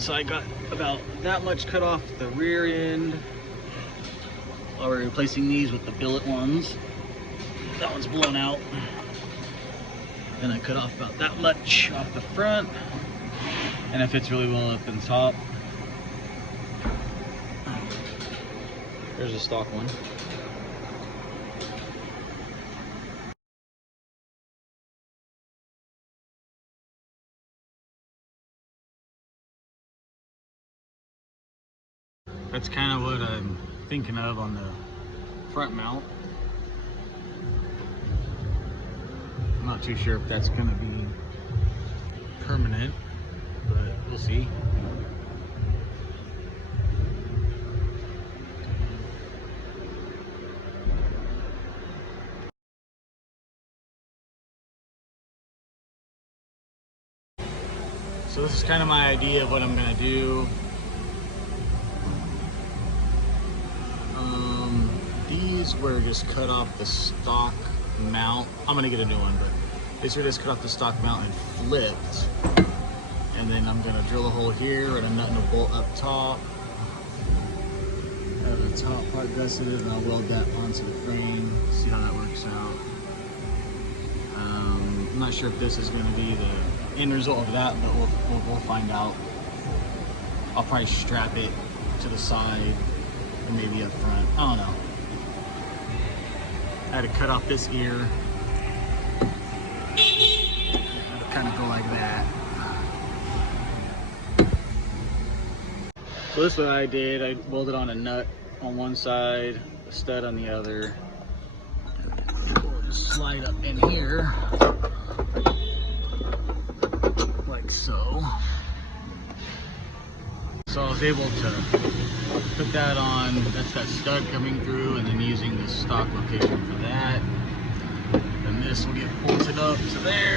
So I got about that much cut off the rear end while we're replacing these with the billet ones. That one's blown out. Then I cut off about that much off the front, and it fits really well up in the top. There's a stock one. That's kind of what I'm thinking of on the front mount. I'm not too sure if that's going to be permanent, but we'll see. So this is kind of my idea of what I'm going to do. These were just cut off the stock mount. I'm gonna get a new one, but these were just cut off the stock mount and flipped. And then I'm gonna drill a hole here and a nut and a bolt up top. Have the top part gusseted, and I'll weld that onto the frame. See how that works out. I'm not sure if this is gonna be the end result of that, but we'll find out. I'll probably strap it to the side and maybe up front. I don't know. I had to cut off this ear. It'll kind of go like that. So this is what I did. I welded on a nut on one side, a stud on the other. We'll just slide up in here, like so. So I was able to put that on, that's that stud coming through, and then using the stock location for that. And this will get bolted up to there.